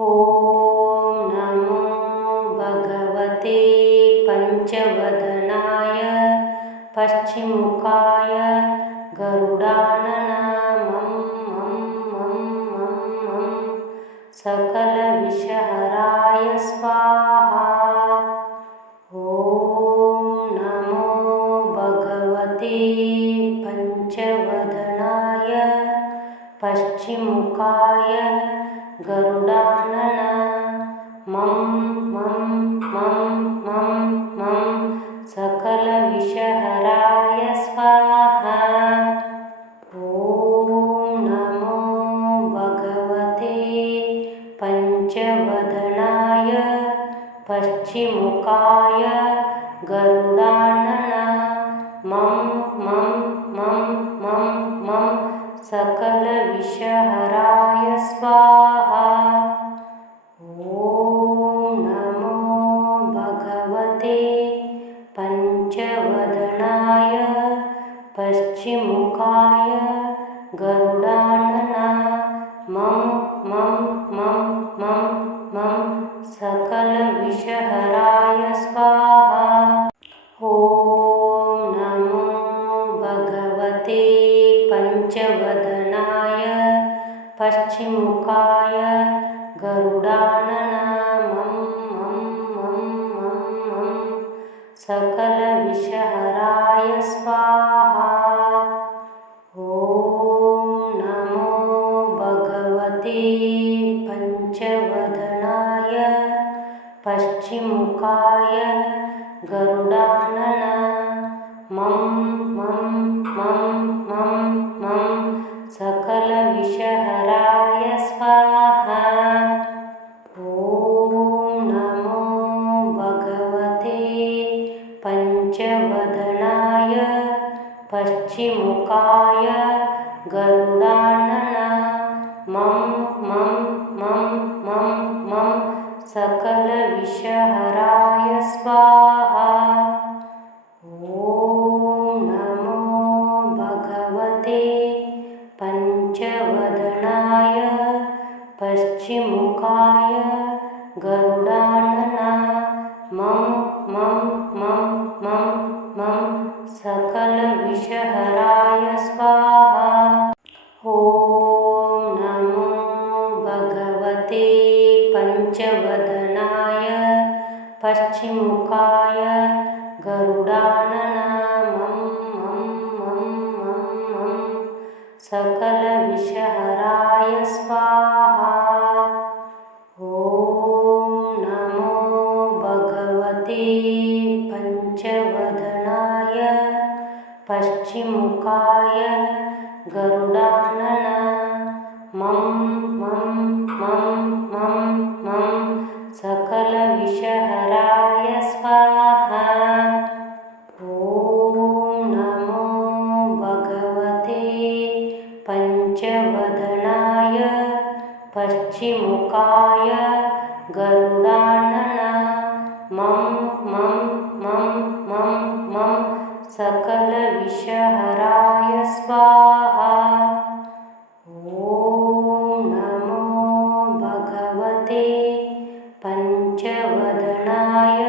ॐ नमो भगवते पञ्चवदनाय पश्चिमुखाय गरुडाननामं सकलविषहराय स्वाहा। ॐ नमो भगवते पञ्चवदनाय पश्चिमुखाय गरुडाननामं सकलविषहराय स्वाहा। ॐ नमो भगवते पञ्चवदनाय पश्चिमुखाय गरुडाननामं सकलविषहराय स्वाहा। ॐ नमो भगवते पञ्चवदनाय पश्चिमुखाय गरुडाननामं सकलविषहराय स्वाहा। ॐ नमो भगवते पञ्चवदनाय पश्चिमुखाय गरुडाननामं सकलविषहराय स्वाहा। ॐ नमो भगवते पञ्चवदनाय पश्चिमुखाय गरुडाननामं सकलविषहराय स्वाहा। ॐ नमो भगवते पञ्चवदनाय पश्चिमुखाय गरुडाननामं सकलविषहराय स्वाहा। ॐ नमो भगवते पञ्चवदनाय पश्चिमुखाय गरुडाननामं सकलविषहराय स्वाहा। ॐ नमो भगवते पञ्चवदनाय पश्चिमुखाय गरुडाननामं सकलविषहराय स्वाहा। ॐ नमो भगवते पञ्चवदनाय पश्चिमुखाय गरुडाननामं सकलविषहराय स्वाहा। ॐ नमो भगवते पञ्चवदनाय पश्चिमुखाय गरुडाननामं सकलविषहराय स्वाहा। ॐ नमो भगवते पञ्चवदनाय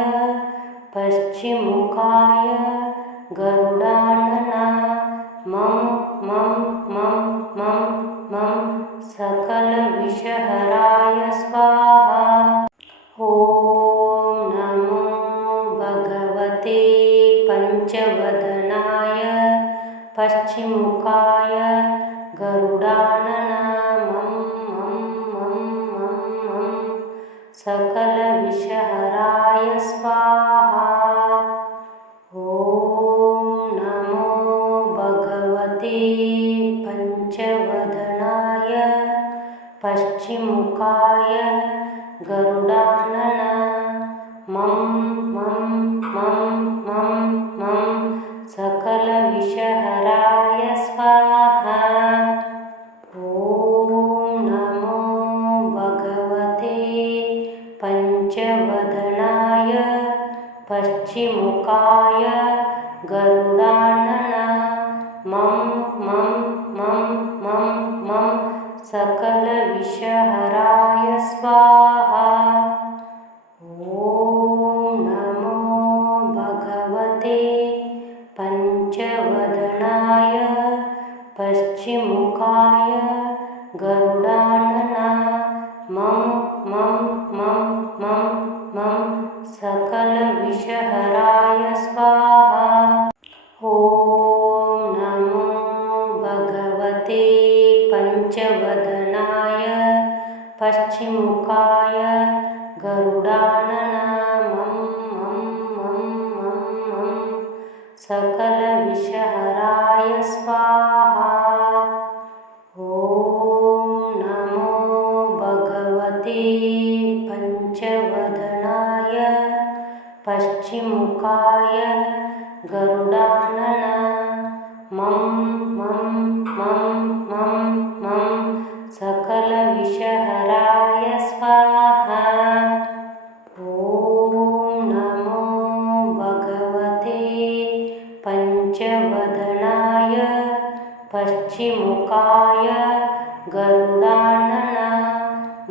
पश्चिमुखाय गरुडाननामं सकलविषहराय स्वाहा। ॐ नमो भगवते पञ्चवदनाय पश्चिमुखाय गरुडाननामं सकलविषहराय स्वाहा। ॐ नमो भगवते पञ्चवदनाय पश्चिमुखाय गरुडाननामं सकलविषहराय स्वाहा। ॐ नमो भगवते पञ्चवदनाय पश्चिमुखाय गरुडाननामं सकलविषहराय स्वाहा। पश्चिमुखाय गरुडानन मं मं मं मं मं सकलविषहराय स्वाहा। ॐ नमो भगवते पञ्चवदनाय पश्चिमुखाय गरुडानन मं मं मं मं मं सकलविषहराय स्वाहा। ॐ नमो भगवते पञ्चवदनाय पश्चिमुखाय गरुडानन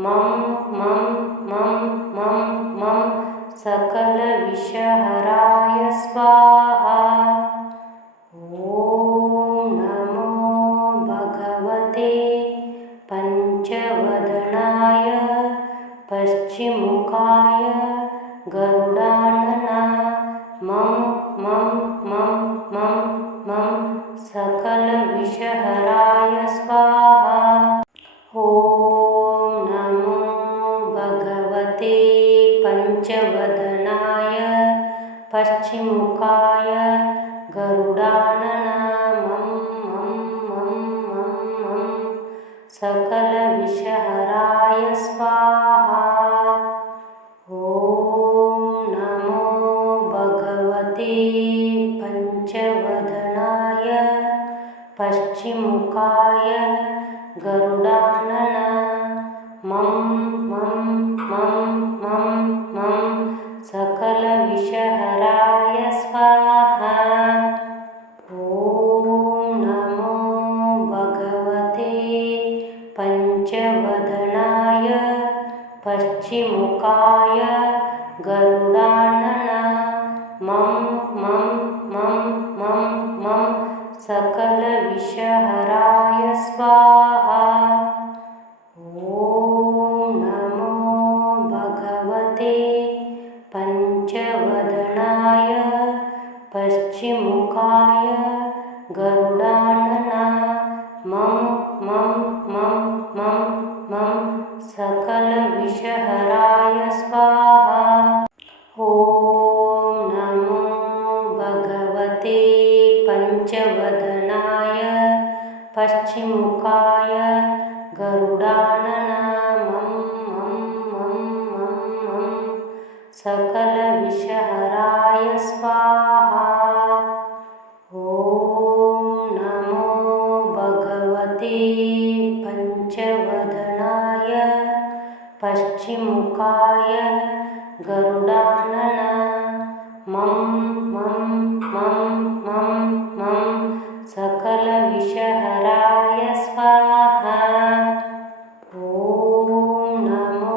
मं मं मं मं मं सकलविषहराय स्वाहा। ॐ नमो भगवते पञ्चवदनाय पश्चिमुखाय गरुडानन मं मं मं मं मं सकलविषहराय स्वाहा। ॐ नमो भगवते पञ्चवदनाय पश्चिमुखाय गरुडानन मं मं मं मं मं सकलविषहराय स्वाहा। ॐ नमो भगवते पञ्चवदनाय पश्चिमुखाय गरुडानन मं मं मं मं मं सकलविषहराय स्वाहा। ॐ नमो भगवते पञ्चवदनाय पश्चिमुखाय गरुडानन मं मं मं मं मं सकलविषहराय स्वाहा। ॐ नमो भगवते पञ्चवदनाय पश्चिमुखाय गरुडानन मं मं मं मं मं सकलविषहराय स्वाहा। ॐ नमो भगवते पञ्चवदनाय पश्चिमुखाय गरुडानन मं मं मं मं मं सकलविषहराय स्वाहा। ॐ नमो भगवते पञ्चवदनाय पश्चिमुखाय गरुडानन मं मं मं मं मं सकलविषहराय स्वाहा। ॐ नमो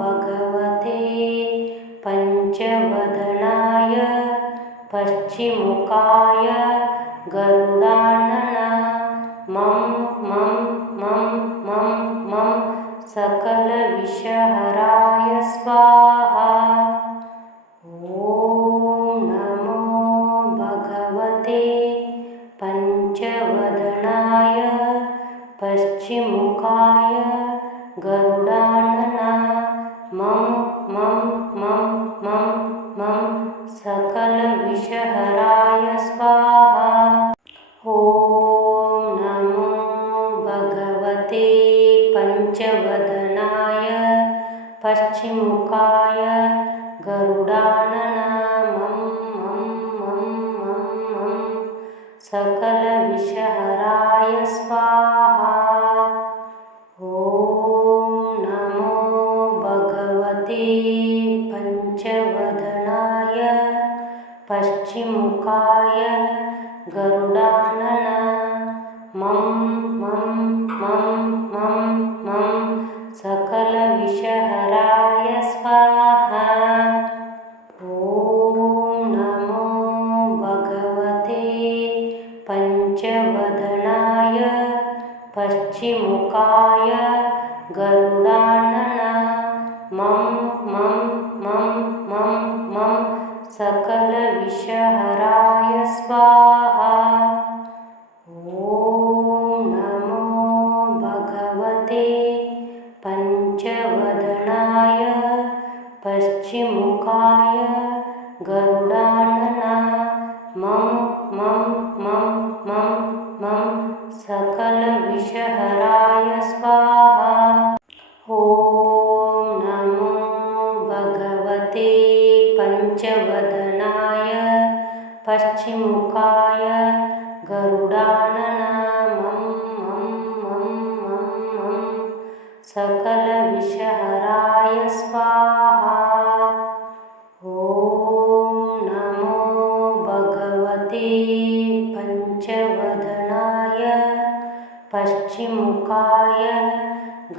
भगवते पञ्चवदनाय पश्चिमुखाय गरुडानन मं मं मं मं मं सकलविषहराय स्वाहा। ॐ नमो भगवते पञ्चवदनाय पश्चिमुखाय गरुडानन मं मं मं मं मं सकलविषहराय स्वाहा। ॐ नमो भगवते पञ्चवदनाय पश्चिमुखाय गरुडानन मं मं मं मं मं सकलविषहराय स्वाहा। ॐ नमो भगवते पञ्चवदनाय पश्चिमुखाय गरुडानन मं मं मं मं मं सकलविषहराय स्वाहा। ॐ नमो भगवते पञ्चवदनाय पश्चिमुखाय गरुडानन मं मं मं मं मं सकलविषहराय स्वाहा। ॐ नमो भगवते पञ्च पंचवदनाय पश्चिमुखाय गरुडानना मं मं मं मं मं सकलविषहराय स्वाहा। ॐ नमो भगवते पंचवदनाय पश्चिमुखाय गरुडानना मं मं मं मं मं सकलविषहराय स्वाहा। ॐ नमो भगवते पंचवदनाय पश्चिमुखाय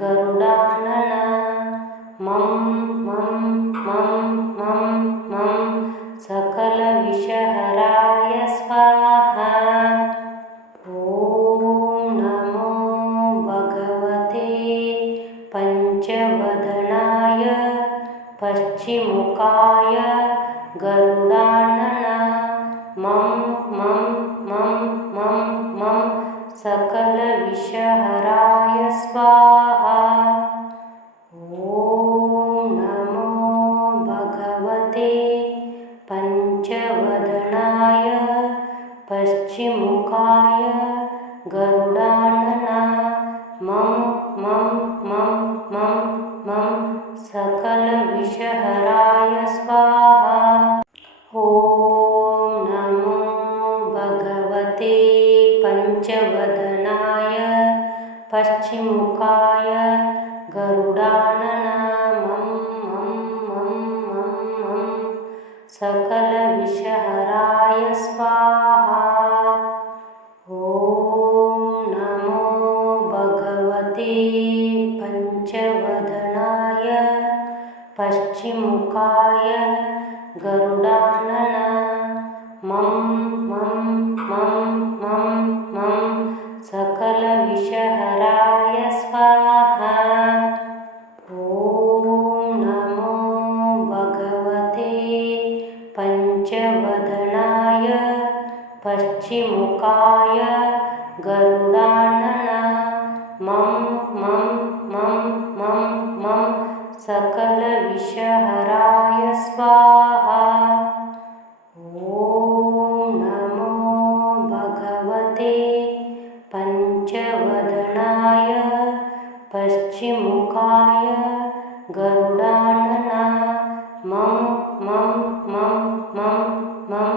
गरुडानना मं मं मं मं मं सकलविषहराय स्वाहा। ॐ नमो भगवते पंचवदनाय पश्चिमुखाय गरुडानना मं मं मं मं मं सकलविषहराय स्वाहा। ॐ नमो भगवते पंचवदनाय पश्चिमुखाय गरुडानना मं मं मं मं मं सकलविषहराय स्वाहा। ॐ नमो भगवते पंचवदनाय पश्चिमुखाय गरुडानना मं मं मं मं मं सकलविषहराय स्वाहा। ॐ नमो भगवते पंचवदनाय पश्चिमुखाय गरुडानना मं मं मं मं मं सकलविषहराय स्वाहा। ॐ नमो भगवते पंचवदनाय पश्चिमुखाय गरुडानना मं मं मं मं मं सकलविषहराय स्वाहा। ॐ नमो भगवते पंचवदनाय पश्चिमुखाय गरुडानना मं मं मं मं मं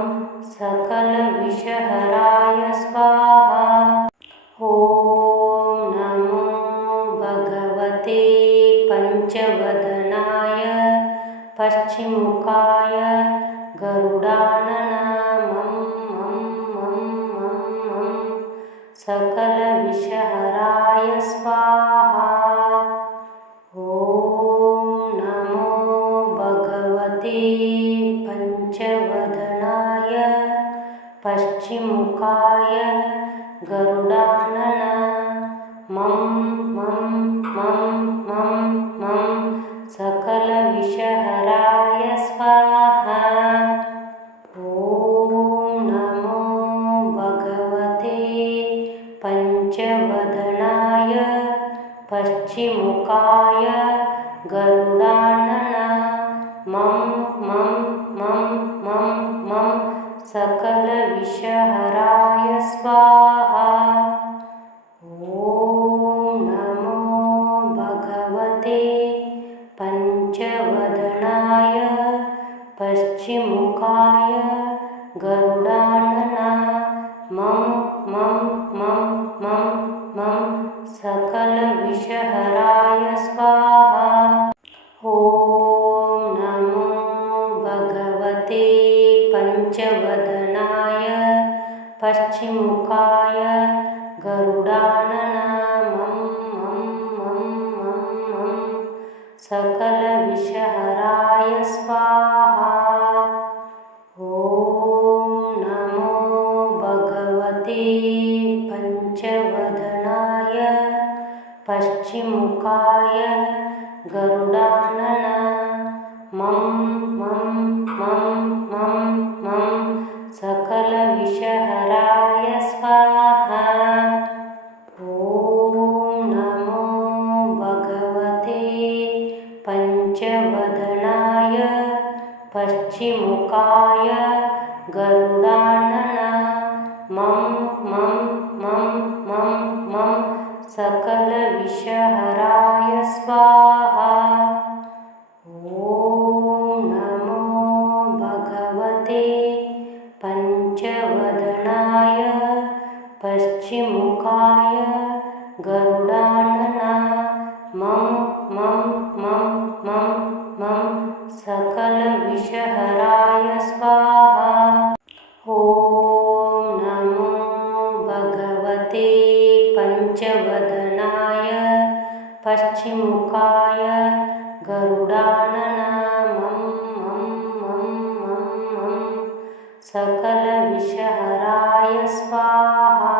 सकलविषहराय स्वाहा। ॐ नमो भगवते पंचवदनाय पश्चिमुखाय गरुडानना मं मं मं मं मं सकलविषहराय स्वाहा। ॐ नमो भगवते पंचवदनाय पश्चिमुखाय गरुडानना मं मं मं मं मं सकलविषहराय स्वाहा। ॐ नमो भगवते पंचवदनाय पश्चिमुखाय गरुडानना मं मं मं मं मं सकलविषहराय स्वाहा। ॐ नमो भगवते पंचवदनाय पश्चिमुखाय गरुडानना मं मं मं मं मं सकलविषहराय स्वाहा। ॐ नमो भगवते पंचवदनाय पश्चिमुखाय गरुडानना मं मं मं मं मं सकलविषहराय स्वाहा। ॐ नमो भगवते पंचवदनाय पश्चिमुखाय गरुडानना मं मं मं मं मं सकलविषहराय स्वाहा। ॐ नमो भगवते पञ्चवदनाय पश्चिमुखाय गरुडानन मं मं मं मं मं सकलविषहराय स्वाहा। ॐ नमो भगवते पञ्चवदनाय पश्चिमुखाय गरुडानन मं मं मं मं मं सकलविषहराय स्वाहा। ॐ नमो भगवते पञ्चवदनाय पश्चिमुखाय गरुडानन मं मं मं मं मं सकलविषहराय स्वाहा।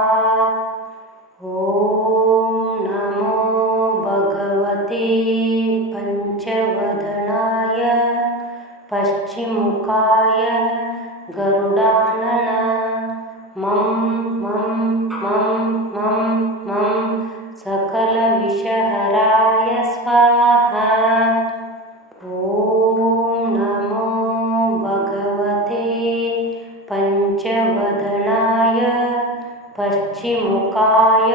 ॐ नमो भगवते पञ्चवदनाय पश्चिमुखाय गरुडानन मं मं मं मं मं सकलविषहराय स्वाहा। ॐ नमो भगवते पञ्चवदनाय पश्चिमुखाय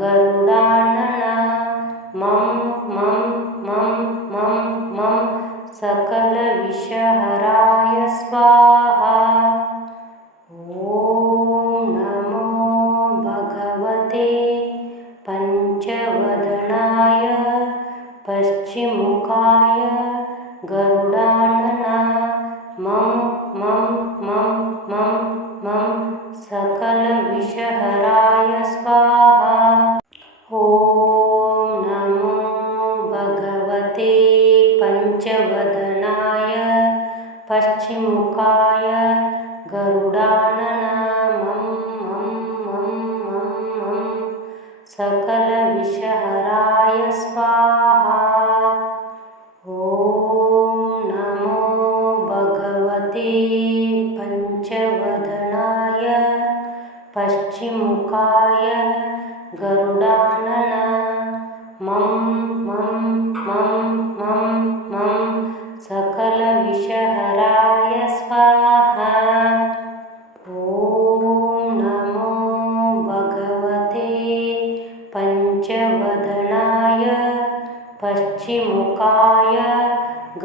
गरुडानन मं मं मं मं मं सकलविषहराय स्वाहा। ॐ नमो भगवते पञ्चवदनाय पश्चिमुखाय गरुडानन मं मं मं मं मं सकलविषहराय स्वाहा। ॐ नमो भगवते पञ्चवदनाय पश्चिमुखाय गरुडानन मं मं मं मं मं सकलविषहराय स्वाहा। ॐ नमो भगवते पञ्चवदनाय पश्चिमुखाय गरुडानन मं मं मं मं मं सकलविषहराय स्वाहा। ॐ नमो भगवते पञ्चवदनाय पश्चिमुखाय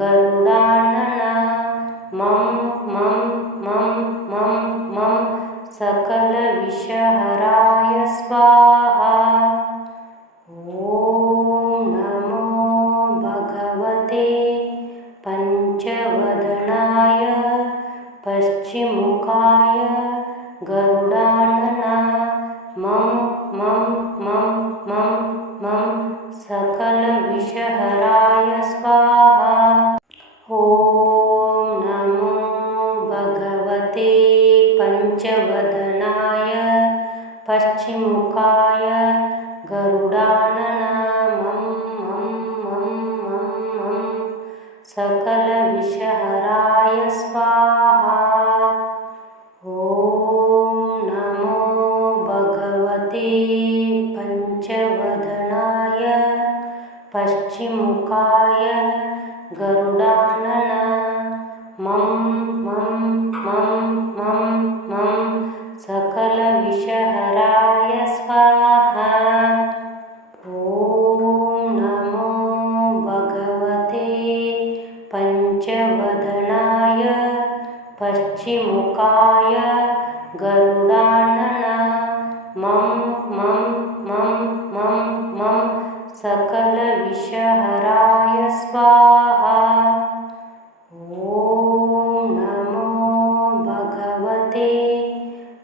गरुडानन मं मं मं मं मं सकलविषहराय स्वाहा। ॐ नमो भगवते पञ्चवदनाय पश्चिमुखाय गरुडानन मं मं मं मं मं सकलविषहराय स्वाहा। ॐ नमो भगवते पञ्चवदनाय पश्चिमुखाय गरुडानन मं मं मं मं मं सकलविषहराय स्वाहा। ॐ नमो भगवते पञ्चवदनाय पश्चिमुखाय गरुडानन मं मं मं मं मं सकलविषहराय स्वाहा। ॐ नमो भगवते पञ्चवदनाय पश्चिमुखाय गरुडानन मं मं मं मं मं सकलविषहराय स्वाहा। ॐ नमो भगवते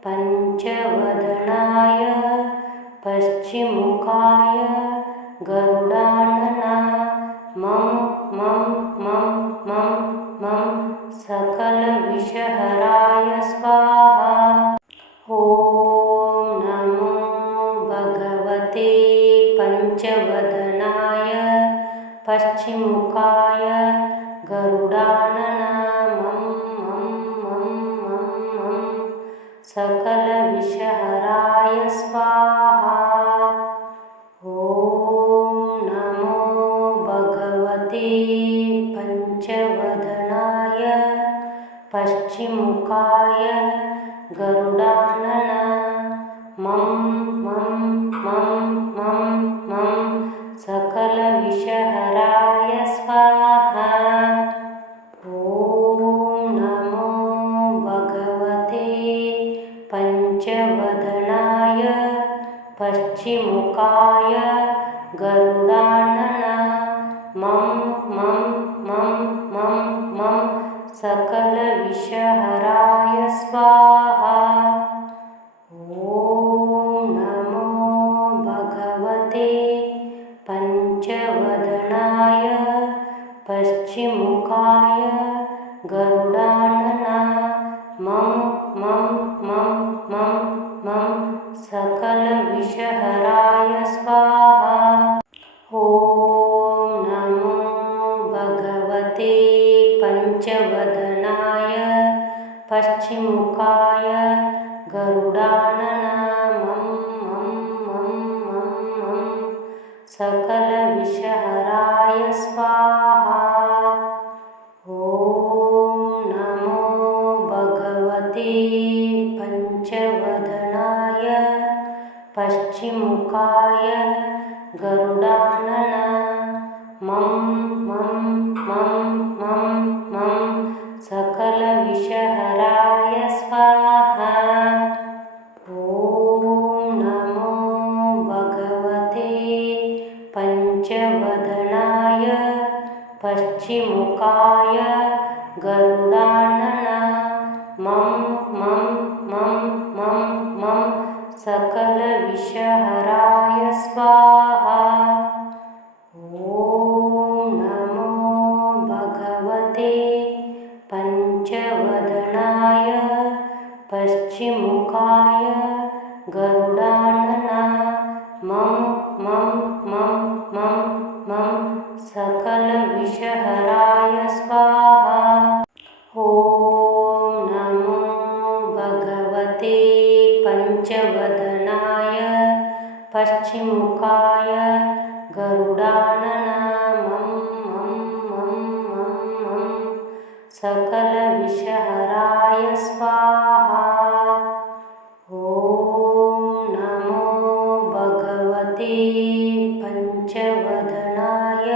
पञ्चवदनाय पश्चिमुखाय गरुडानन मं मं मं मं मं सकलविषहराय स्वाहा। ॐ नमो भगवते पञ्चवदनाय पश्चिमुखाय गरुडानन मं मं मं मं मं सकलविषहराय स्वाहा। ॐ नमो भगवते पश्चिमुखाय गरुडानन मं मं मं मं मं सकलविषहराय स्वाहा। ॐ नमो भगवते पञ्चवदनाय पश्चिमुखाय गरुडानन मं मं मं मं मं सकलविषहराय स्वाहा। ॐ नमो भगवते पञ्चवदनाय पश्चिमुखाय गरुडानन मं मं मं मं मं सकलविषहराय स्वाहा। ॐ नमो भगवते पञ्चवदनाय पश्चिमुखाय गरुडानन मं मं मं मं मं सकलविषहराय स्वाहा। ॐ नमो भगवते पञ्चवदनाय पश्चिमुखाय गरुडानन मं मं मं मं मं सकलविषहराय स्वाहा। ॐ नमो भगवते पञ्चवदनाय पश्चिमुखाय गरुडानन मं मं मं मं मं सकलविषहराय स्वाहा। ॐ नमो भगवते पञ्चवदनाय पश्चिमुखाय गरुडानन मं मं मं मं मं सकलविषहराय स्वाहा। ॐ नमो भगवते पञ्चवदनाय पश्चिमुखाय गरुडानन मं मं मं मं मं सकलविषहराय स्वाहा। ॐ नमो भगवते पञ्चवदनाय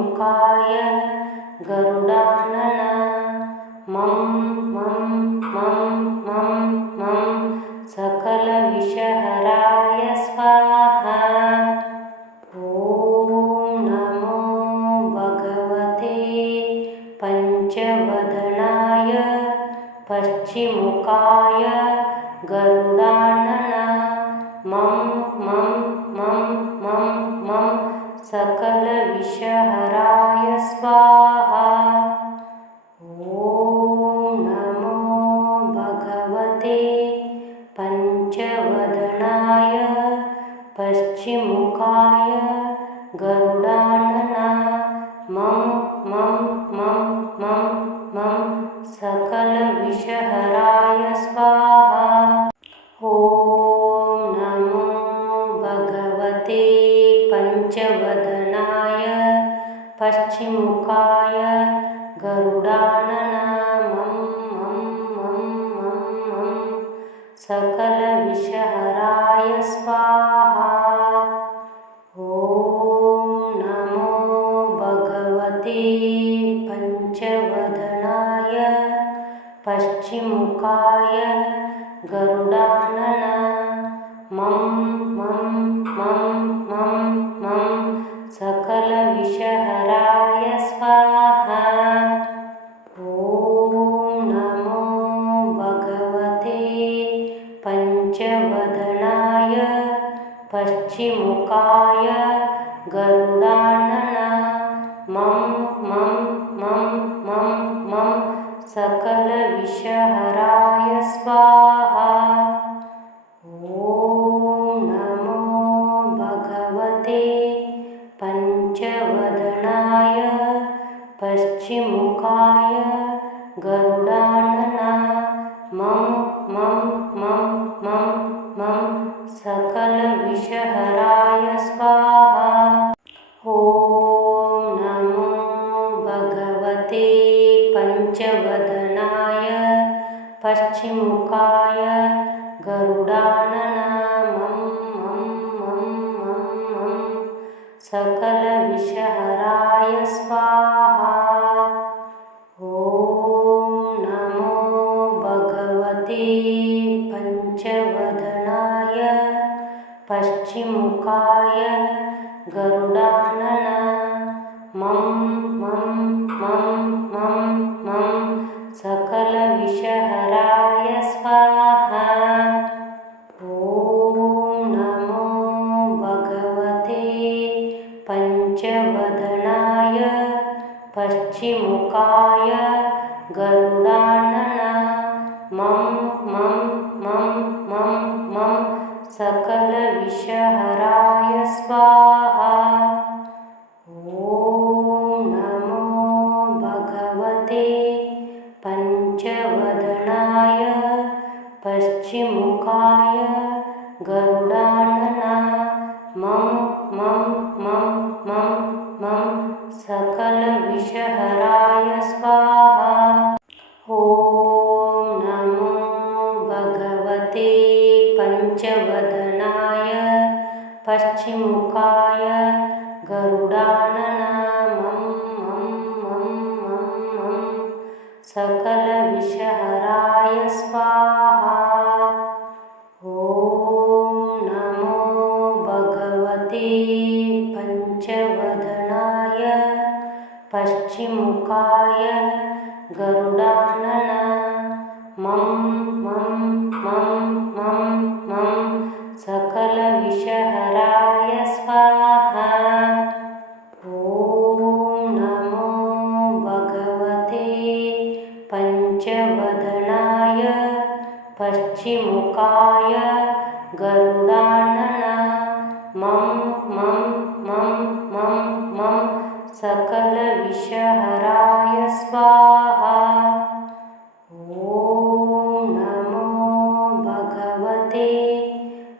पश्चिमुखाय गरुडानन मं मं मं मं मं सकलविषहराय स्वाहा। ॐ नमो भगवते पञ्चवदनाय पश्चिमुखाय गरुडानन मं मं मं मं मं सकलविषहराय स्वाहा। ॐ नमो भगवते पञ्चवदनाय पश्चिमुखाय गरुडानन मं मं मं मं मं सकलविषहराय स्वाहा। ॐ नमो भगवते पञ्चवदनाय पश्चिमुखाय गरुडानन मं मं मं मं मं सकलविषहराय स्वाहा। ॐ नमो भगवते पञ्चवदनाय पश्चिमुखाय गरुडानन मं मं मं मं मं सकलविषहराय स्वाहा। ॐ नमो भगवते पञ्चवदनाय पश्चिमुखाय गरुडानन मं मं मं मं मं सकलविषहराय स्वाहा। ॐ नमो भगवते पञ्चवदनाय पश्चिमुखाय गरुडानन मं मं मं मं मं सकलविषहराय स्वाहा। ॐ नमो भगवते पञ्च पञ्चवदनाय पश्चिमुखाय गरुडानन मं मं मं मं मं सकलविषहराय स्वाहा। ॐ नमो भगवते पञ्चवदनाय पश्चिमुखाय गरुडानन मं मं मं मं मं सकलविषहराय स्वाहा। ॐ नमो भगवते पञ्चवदनाय पश्चिमुखाय गरुडानन मं मं मं मं मं सकलविषहराय स्वाहा। ॐ नमो भगवते पञ्चवदनाय पश्चिमुखाय गरुडानन मं मं मं मं मं सकलविषहराय स्वाहा। ॐ नमो भगवते पञ्चवदनाय पश्चिमुखाय गरुडानन मं मं मं मं मं सकलविषहराय स्वाहा। ॐ नमो भगवते पञ्चवदनाय पश्चिमुखाय गरुडानन मं मं मं मं मं सकलविषहराय स्वाहा। ॐ नमो भगवते पञ्चवदनाय पश्चिमुखाय गरुडानन मं मं मं मं मं सकलविषहराय स्वाहा। ॐ नमो भगवते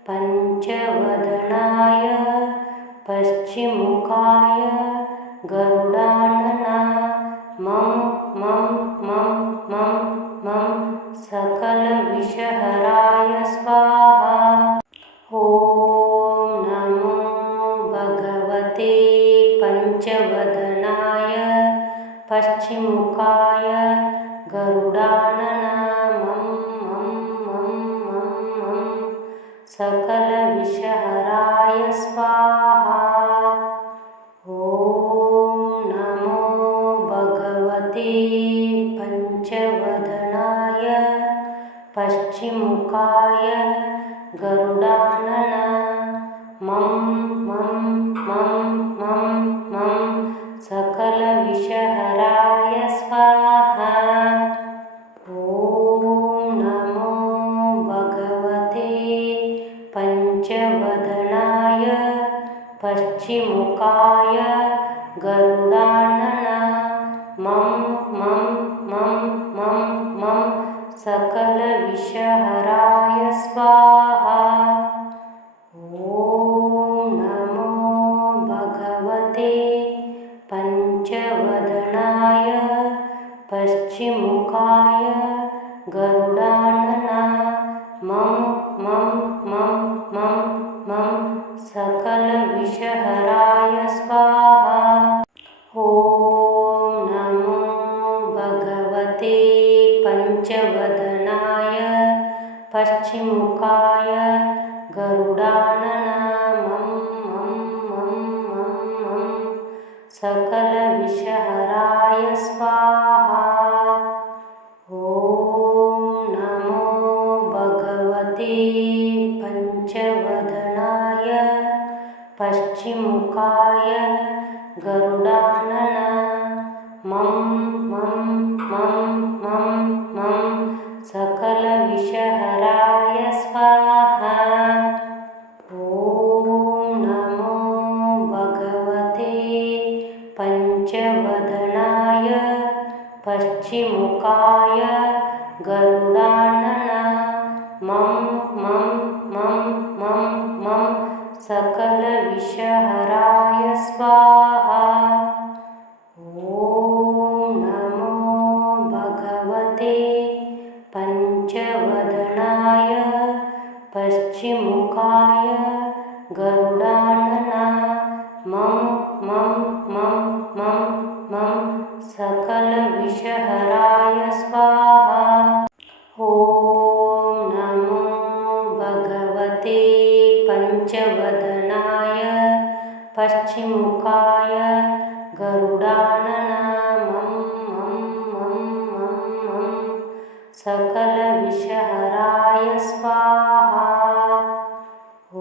पञ्चवदनाय पश्चिमुखाय गरुडानन मं मं मं मं मं सकलविषहराय स्वाहा। ॐ नमो भगवते पञ्चवदनाय पश्चिमुखाय गरुडानन मं मं मं मं मं सकलविषहराय स्वाहा। ॐ नमो भगवते पञ्चवदनाय पश्चिमुखाय गरुडानन मं मं मं मं मं सकलविषहराय स्वाहा। ॐ नमो भगवते पञ्चवदनाय पश्चिमुखाय गरुडानन मं मं मं मं मं सकलविषहराय स्वाहा। ॐ नमो भगवते पञ्चवदनाय पश्चिमुखाय गरुडानन मं मं मं मं मं सकलविषहराय स्वाहा। ॐ नमो भगवते पञ्चवदनाय पश्चिमुखाय गरुडानन मं मं मं मं मं सकलविषहराय स्वाहा। ॐ नमो भगवते पञ्चवदनाय पश्चिमुखाय गरुडानन मं मं मं मं मं सकलविषहराय स्वाहा। ॐ नमो भगवते पञ्चवदनाय पश्चिमुखाय गरुडानन मं मं मं मं मं सकलविषहराय स्वाहा। ॐ नमो गरुडानन मं मं मं मं मं सकलविषहराय स्वाहा। ॐ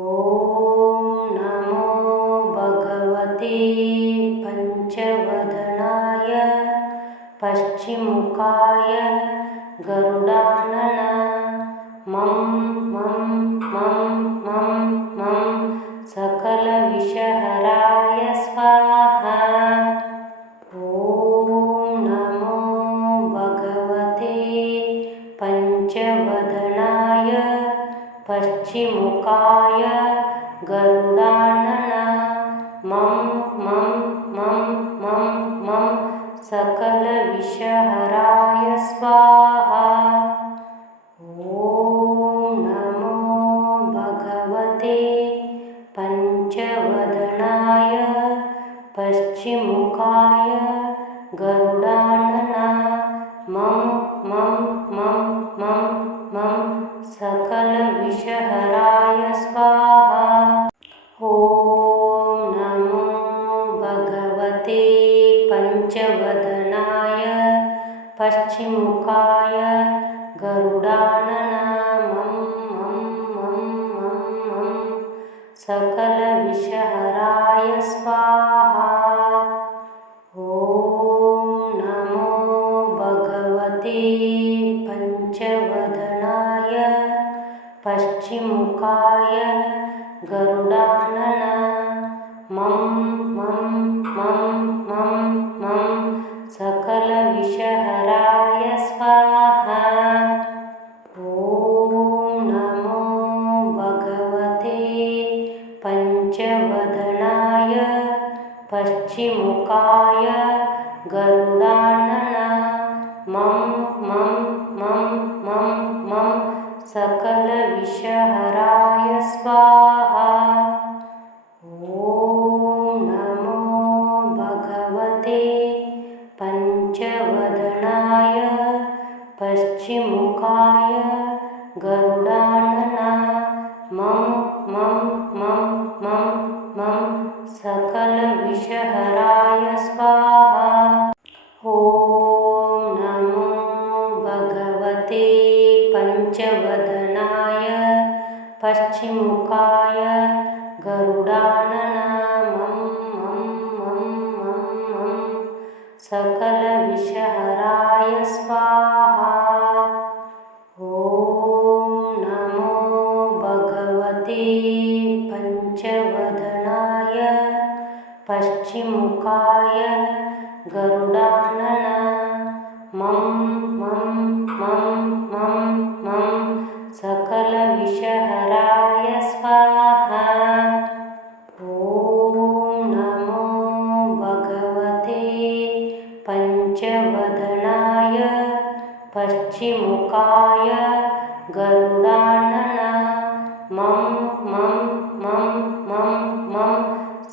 नमो भगवते पञ्चवदनाय पश्चिमुखाय गरुडानन मं मं मं मं मं सकलविषहराय स्वाहा। ॐ नमो भगवते पञ्चवदनाय पश्चिमुखाय गरुडानन मं मं मं मं मं सकलविषहराय स्वाहा। ॐ नमो भगवते पञ्चवदनाय पश्चिमुखाय गरुडानन मं मं मं मं मं सकलविषहराय स्वाहा। ॐ नमो भगवते पञ्चवदनाय पश्चिमुखाय गरुडानन मं मं मं मं मं सकलविषहराय स्वाहा। ॐ नमो भगवते पञ्चवदनाय पश्चिमुखाय गरुडानन मं मं मं मं मं सकलविषहराय स्वाहा। ॐ नमो भगवते पञ्चवदनाय पश्चिमुखाय गरुडानन मं मं मं मं मं सकलविषहराय स्वाहा। ॐ नमो भगवते पञ्चवदनाय पश्चिमुखाय गरुडानन मं मं मं मं मं सकलविषहराय स्वाहा। ॐ नमो भगवते पञ्चवदनाय पश्चिमुखाय गरुडानन मं मं मं मं मं सकलविषहराय स्वाहा। ॐ नमो भगवते पञ्चवदनाय पश्चिमुखाय गरुडानन मं मं मं मं मं सकलविषहराय स्वाहा। ॐ नमो भगवते पञ्चवदनाय पश्चिमुखाय गरुडानन मं मं मं मं मं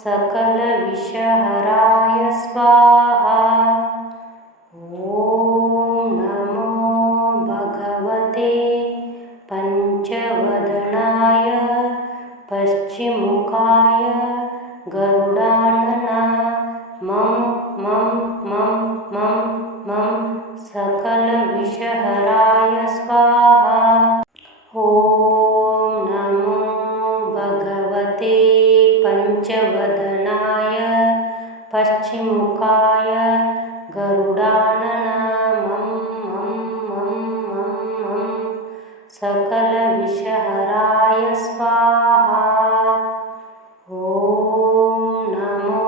सकलविषहराय स्वाहा। ॐ नमो भगवते पञ्चवदनाय पश्चिमुखाय गरुडानन मं मं मं मं मं सकलविषहराय स्वाहा। ॐ नमो भगवते पञ्चवदनाय पश्चिमुखाय गरुडानन मं मं मं मं मं सकलविषहराय स्वाहा। ॐ नमो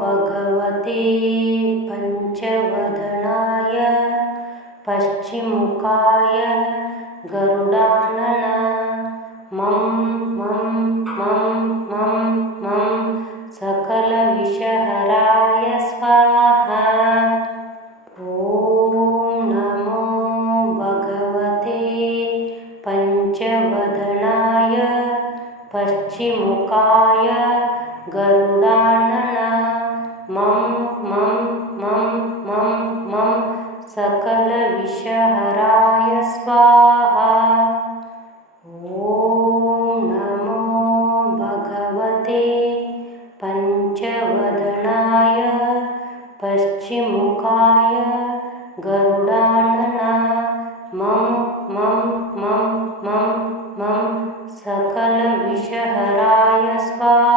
भगवते पञ्चवदनाय पश्चिमुखाय गरुडानन मं मं मं मं मं सकलविषहराय स्वाहा। ॐ नमो भगवते पञ्चवदनाय पश्चिमुखाय गरुडानन मं मं मं मं मं सकलविषहराय स्वाहा। ॐ नमो भगवते पञ्चवदनाय पश्चिमुखाय गरुडानना मं मं मं मं मं सकलविषहराय स्वाहा।